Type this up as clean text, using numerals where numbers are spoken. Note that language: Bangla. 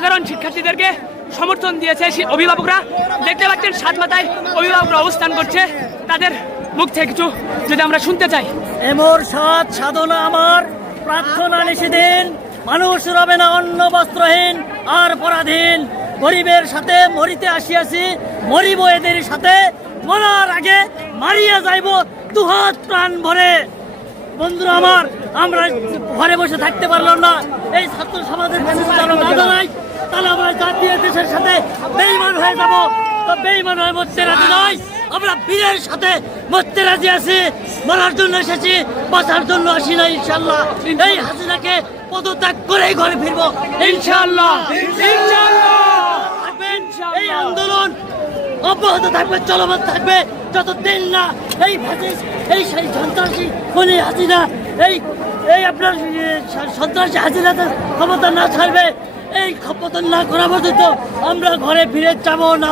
সাধারণ শিক্ষার্থীদেরকে সমর্থন দিয়েছে অভিভাবকরা। দেখতে পাচ্ছেন সাত মাথায় অভিভাবকরা অবস্থান করছে। তাদের মুখ থেকে কিছু যদি আমরা শুনতে চাই। এমর সাত সাধনা আমার প্রার্থনা নিষেদিন, মানুষ রবে না অন্ন বস্ত্রহীন আর পরাধীন। গরিবের সাথে মরিতে আসিয়াছি, মরিব এদের সাথে, মরার আগে মারিয়া যাইব দুহাত প্রাণ ভরে। বন্ধুরা আমার, আমরা ঘরে বসে থাকতে পারলাম না। এই ছাত্র সমাজের কাছে যারা না দাঁড়াই, তাহলে আমরা জাতীয় দেশের সাথে বেঈমান হয়ে যাব। তো বেঈমান হয়ে মরতে রাজি নয়, আমরা বীরের সাথে মরতে রাজি আছি। মরার জন্য এসেছি, বাঁচার জন্য আসি না। ইনশাল্লাহ এই হাসিনাকে পদত্যাগ করেই ঘরে ফিরবো ইনশাল্লাহ। এই আন্দোলন অব্যাহত থাকবে, চলমান থাকবে যতদিন না এই এই সন্ত্রাসী খুনি হাসিনা, এই আপনার সন্ত্রাসী হাসিনা ক্ষমতা না ছাড়বে। এই পতন না করা পর্যন্ত আমরা ঘরে ফিরে যাবো না।